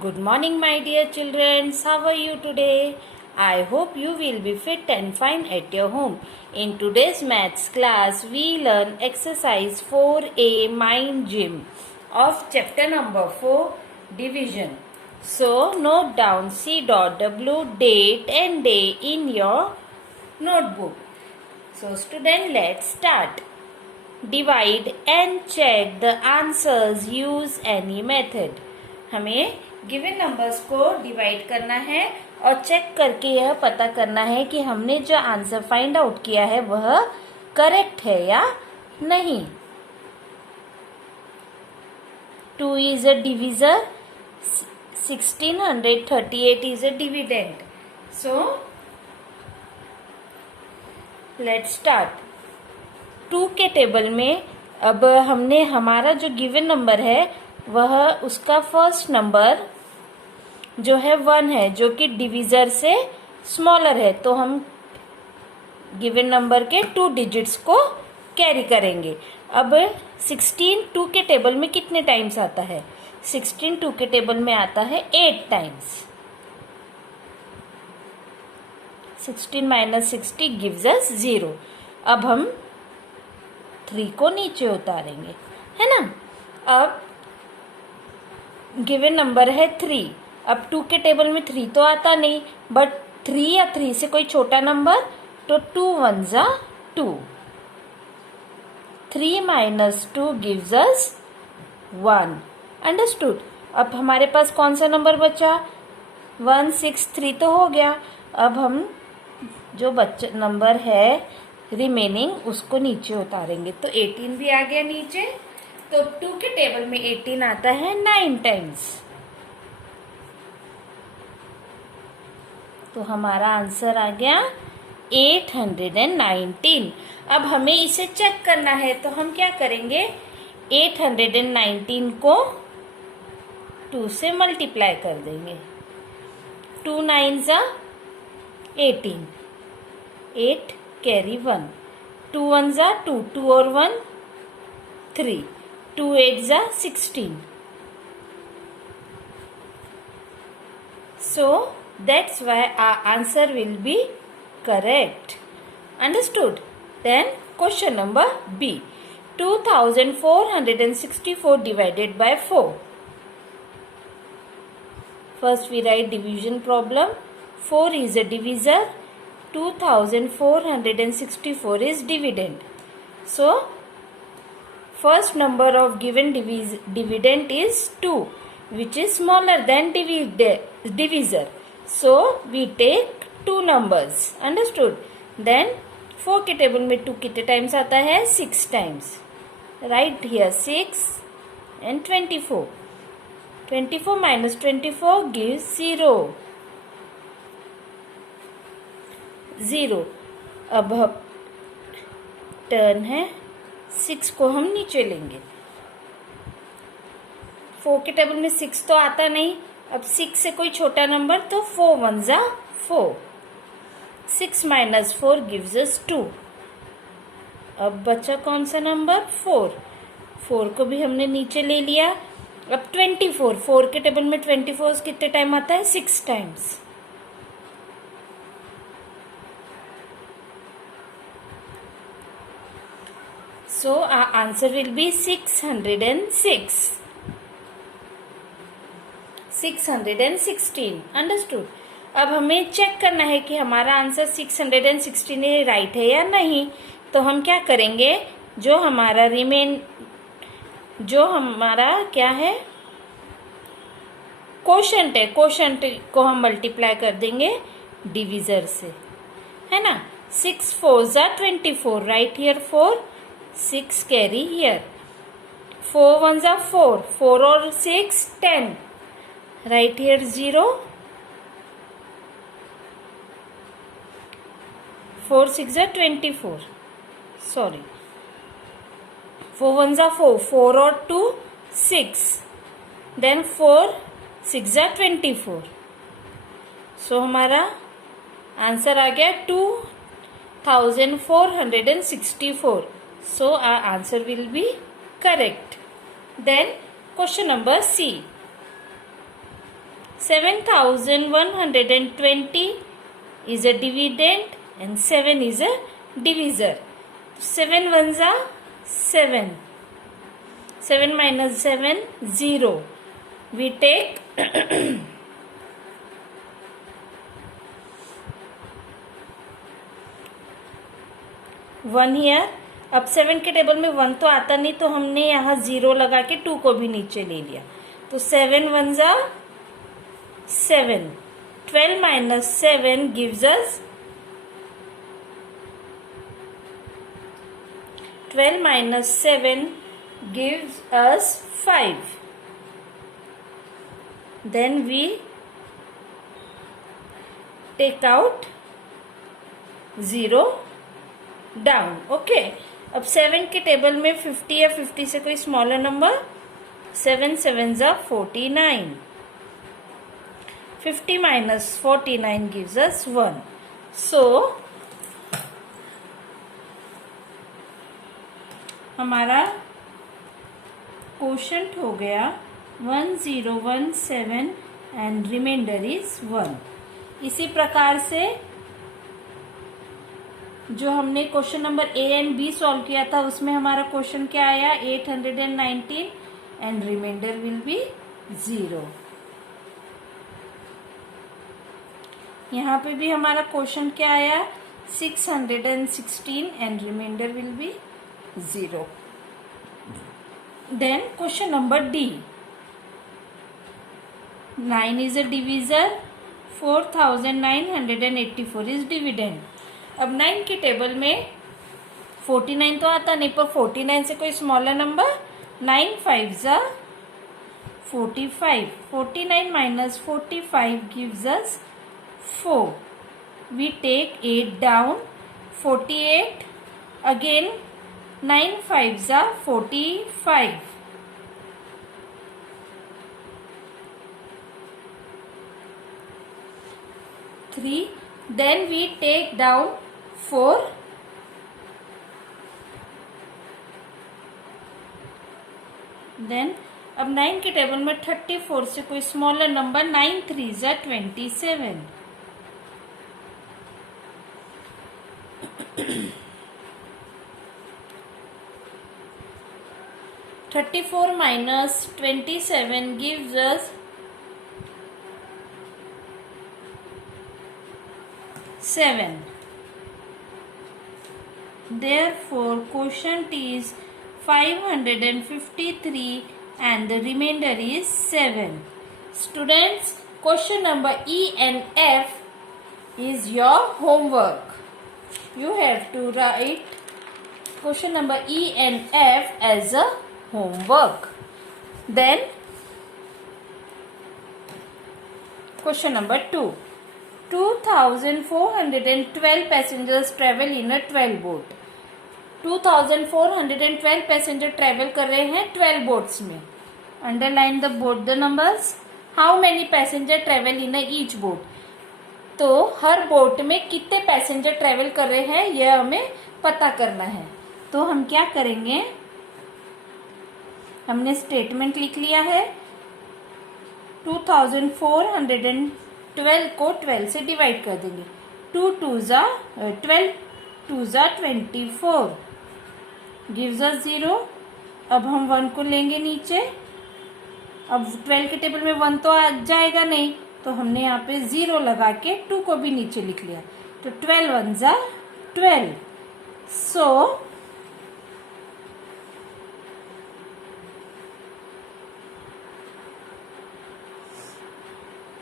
Good morning, my dear children. How are you today? I hope you will be fit and fine at your home. In today's maths class, we learn exercise 4A Mind Gym of chapter number 4 Division. So, note down C.W date and day in your notebook. So, student, let's start. Divide and check the answers. Use any method. हमें given numbers को divide करना है और check करके यह पता करना है कि हमने जो आंसर फाइंड आउट किया है वह करेक्ट है या नहीं. 2 is a divisor, 1638 is a dividend. So let's start. 2 के टेबल में अब हमने हमारा जो गिवन नंबर है वह उसका फर्स्ट नंबर जो है 1 है, जो कि डिविजर से स्मॉलर है. तो हम गिवन नंबर के 2 डिजिट्स को कैरी करेंगे. अब 16 2 के टेबल में कितने टाइम्स आता है? 16 2 के टेबल में आता है 8 टाइम्स. 16 minus 60 gives us 0. अब हम 3 को नीचे उतारेंगे, है ना. अब गिवन नंबर है 3. अब 2 के टेबल में 3 तो आता नहीं, बट 3 या 3 से कोई छोटा नंबर, तो 2 1s are 2. 3 minus 2 gives us 1. Understood. अब हमारे पास कौन सा नंबर बचा? 1 6 3 तो हो गया. अब हम जो बच्चा नंबर है रिमेनिंग उसको नीचे उतारेंगे, तो 18 भी आ गया नीचे. तो 2 के टेबल में 18 आता है 9 टाइम्स. तो हमारा आंसर आ गया 819. अब हमें इसे चेक करना है, तो हम क्या करेंगे? 819 को 2 से मल्टीप्लाई कर देंगे. 2 9s are 18. 8 carry 1. 2 1s are 2. 2 और 1 3. 2 8s are 16. So that's why our answer will be correct. Understood? Then question number B. 2464 divided by 4. First we write division problem. 4 is a divisor. 2464 is dividend. So first number of given dividend is 2, which is smaller than divisor. So we take 2 numbers. Understood? Then 4 के table में 2 कितने times आता है? 6 times. Right here 6 and 24. 24 minus 24 gives 0. 0. अब turn है 6 को हम नीचे लेंगे. 4 के टेबल में 6 तो आता नहीं. अब 6 से कोई छोटा नंबर, तो 4 1s are 4. 6 minus 4 gives us 2. अब बचा कौन सा नंबर? 4. 4 को भी हमने नीचे ले लिया. अब 24. 4 के टेबल में 24 कितने टाइम आता है? 6 times. So our answer will be 606. 616. Understood? अब हमें चेक करना है कि हमारा आंसर 616 राइट है या नहीं. तो हम क्या करेंगे? जो हमारा क्या है? कोशेंट है. कोशेंट को हम मल्टीप्लाई कर देंगे डिविजर से, है ना. 6 4s are 24. Right here 4. 6 carry here. 4 1s are 4. 4 और 6 10. Right here 0. 4 6 are 24. Sorry. 4 1s are 4. 4 और 2 6. Then 4 6 are 24. So हमारा आंसर आ गया 2464. So our answer will be correct. Then question number C. 7,120 is a dividend and 7 is a divisor. 7 ones are 7. 7 minus 7, 0. We take 1 here. अब 7 के table में 1 तो आता नहीं, तो हमने यहाँ 0 लगा के 2 को भी नीचे ले लिया. तो 7 ones are 7. 12 minus 7 gives us 12 minus 7 gives us 5. Then we take out 0 down. Okay. अब 7 के टेबल में 50 या 50 से कोई smaller number. 7 sevens are 49. 50 minus 49 gives us 1. So हमारा क्वोशंट हो गया 1017 एंड रिमाइंडर इज 1. इसी प्रकार से जो हमने question number A and B solve किया था, उसमें हमारा क्वेश्चन क्या आया, 819 एंड रिमाइंडर विल बी 0. यहाँ पे भी हमारा क्वेश्चन क्या आया, 616 and reminder will be 0. Then question number D. 9 is a divisor. 4,984 is dividend. अब 9 के टेबल में 49 तो आता नहीं, पर 49 से कोई smaller number. 9 5s are 45. 49 minus 45 gives us 4. We take 8 down. 48 again. 9 5s are 45. 3. Then we take down 4. Then अब 9 के टेबल में 34 से कोई smaller number. 9 3s are 27. 34 minus 27 gives us 7. Therefore, quotient is 553 and the remainder is 7. Students, question number E and F is your homework. You have to write question number E and F as a homework. Then question number 2. 2,412 passengers travel in a 12 boat. 2,412 passenger travel कर रहे हैं 12 boats में. Underline the boat the numbers. How many passenger travel in each boat. तो हर boat में कितने passenger travel कर रहे हैं यह हमें पता करना है. तो हम क्या करेंगे, हमने स्टेटमेंट लिख लिया है. 2412 को 12 से डिवाइड कर देंगे. 2 2s are 12 2s are 24 gives us 0. अब हम 1 को लेंगे नीचे. अब 12 के टेबल में 1 तो आ जाएगा नहीं, तो हमने यहाँ पे 0 लगा के 2 को भी नीचे लिख लिया. तो 12 1s are 12. So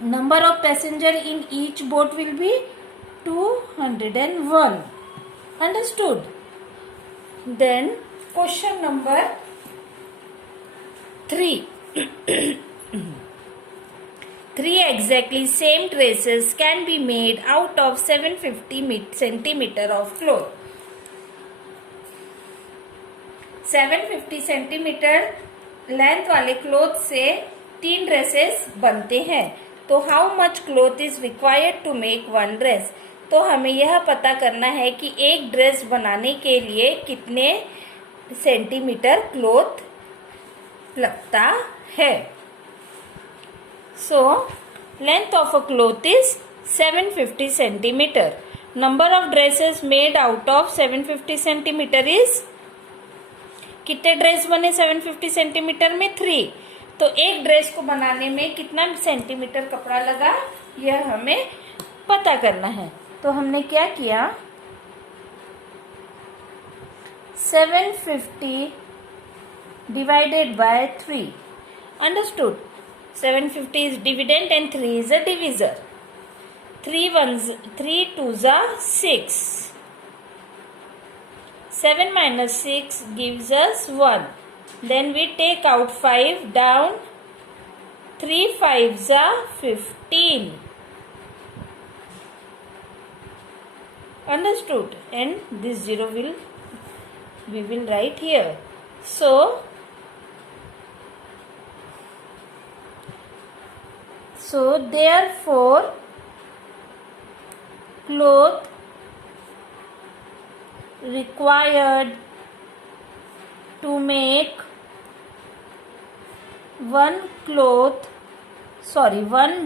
number of passenger in each boat will be 201. Understood? Then question number 3. 3 exactly same dresses can be made out of 750 centimeter of cloth. 750 centimetre length वाले क्लॉथ से 3 ड्रेसेस बनते हैं. तो how much cloth is required to make 1 dress. तो हमें यह पता करना है कि एक ड्रेस बनाने के लिए कितने सेंटीमीटर क्लॉथ लगता है. सो Length of a cloth is 750 centimeter. Number of dresses made out of 750 centimeter is, कितने ड्रेस बने 750 सेंटीमीटर में? 3. तो एक ड्रेस को बनाने में कितना सेंटीमीटर कपड़ा लगा, यह हमें पता करना है. तो हमने क्या किया, 750 divided by 3. Understood? 750 is dividend and 3 is a divisor. 3 2s are 6. 7 minus 6 gives us 1. Then we take out 5 down. 3 5s are 15. Understood? And this 0 we will write here. So therefore cloth required to make one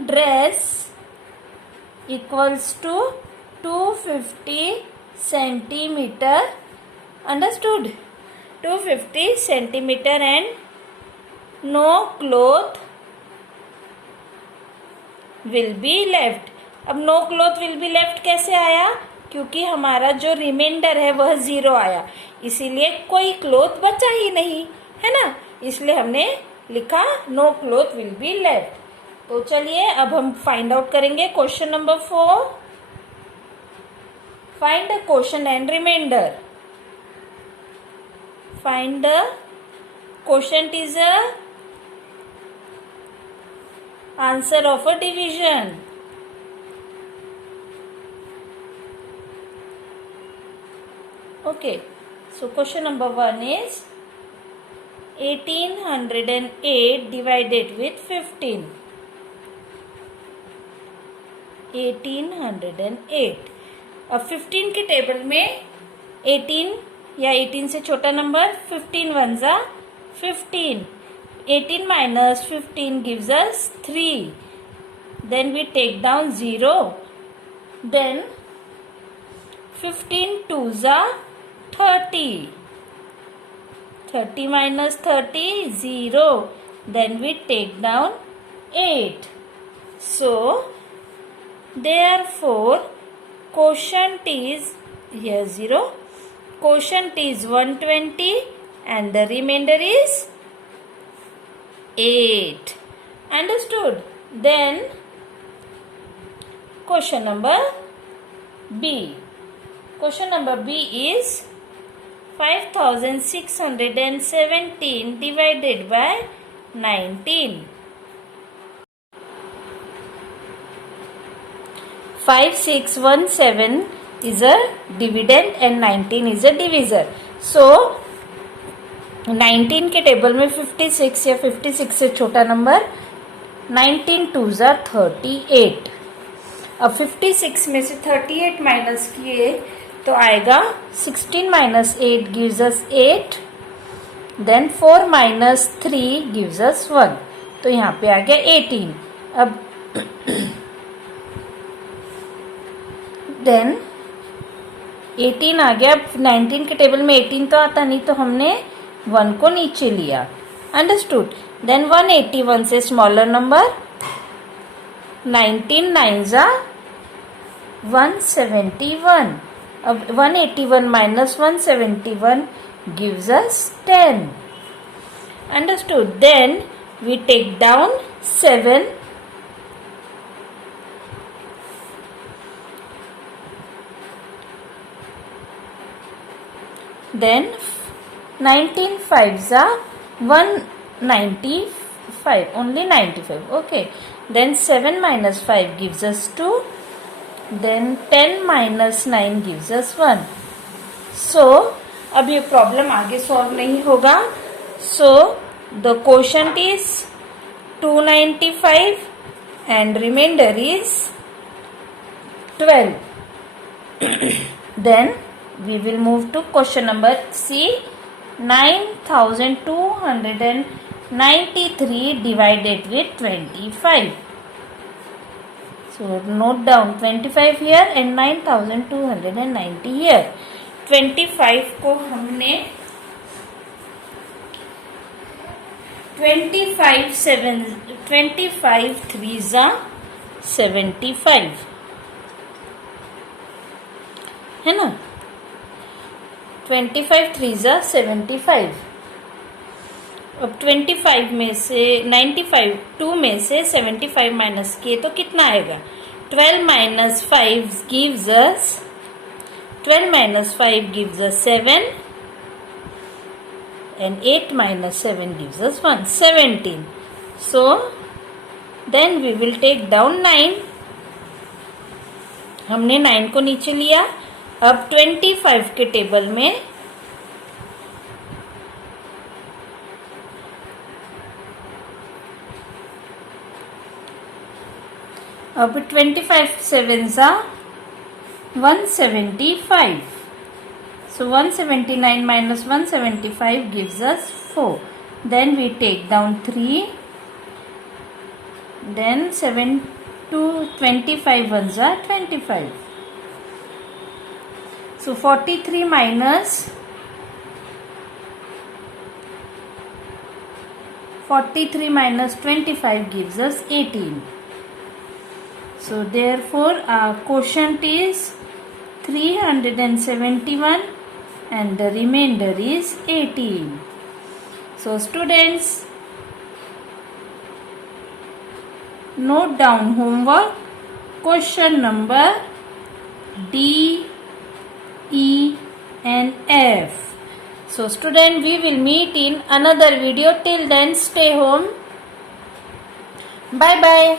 dress equals to 250 centimeter. Understood? 250 centimeter and no cloth will be left. अब no cloth will be left कैसे आया? क्योंकि हमारा जो reminder है वह 0 आया, इसीलिए कोई क्लोथ बचा ही नहीं है ना, इसलिए हमने लिखा no cloth will be left. तो चलिए अब हम फाइंड आउट करेंगे question number 4. Find the question and reminder. Find the quotient is a answer of a division. Okay, so question number 1 is 1808 divided with 15. 1808. अब 15 के टेबल में 18 या 18 से छोटा number 15 1s are 15. 18 minus 15 gives us 3. Then we take down 0. Then 15 2s are 30. 30 minus 30 0. Then we take down 8. So therefore quotient is here 0. Quotient is 120 and the remainder is 8. Understood? Then question number B. Question number B is 5617 divided by 19. 5617 is a dividend and 19 is a divisor. So 19 के table में 56 या 56 से छोटा number 19 2s are 38. अब 56 में से 38 minus किए तो आएगा 16 minus 8 gives us 8. Then 4 minus 3 gives us 1. तो यहाँ पे आ गया 18. अब then 18 आ गया. अब 19 के टेबल में 18 तो आता नहीं, तो हमने 1 को नीचे लिया. अंडरस्टूड? देन 181 से स्मॉलर नंबर 19 9s are 171. अब 181 minus 171 gives us 10. Understood? Then we take down 7. Then 19 5s are 195. Only 95. Okay. Then 7 minus 5 gives us 2. Then 10 minus 9 gives us 1. So अब ये प्रॉब्लम आगे सॉल्व नहीं होगा. So the quotient is 295 and remainder is 12. Then we will move to question number C. 9293 divided with 25. So note down 25 here and 9290 here. 25 को हमने 25 3s are 75 है ना. 25 3s are 75. अब 25 में से 95 2 में से 75 माइनस किए तो कितना आएगा. 12 minus 5 gives us 7 and 8 minus 7 gives us 1 17. So then we will take down 9. हमने 9 को नीचे लिया. अब 25 के टेबल में अब 25 sevens are 175. So 179 minus 175 gives us 4. Then we take down 3. Then 7 to 25 ones are 25. So 43 minus 25 gives us 18. So therefore our quotient is 371 and the remainder is 18. So students, note down homework question number D, E and F. So student, we will meet in another video. Till then, stay home. Bye bye.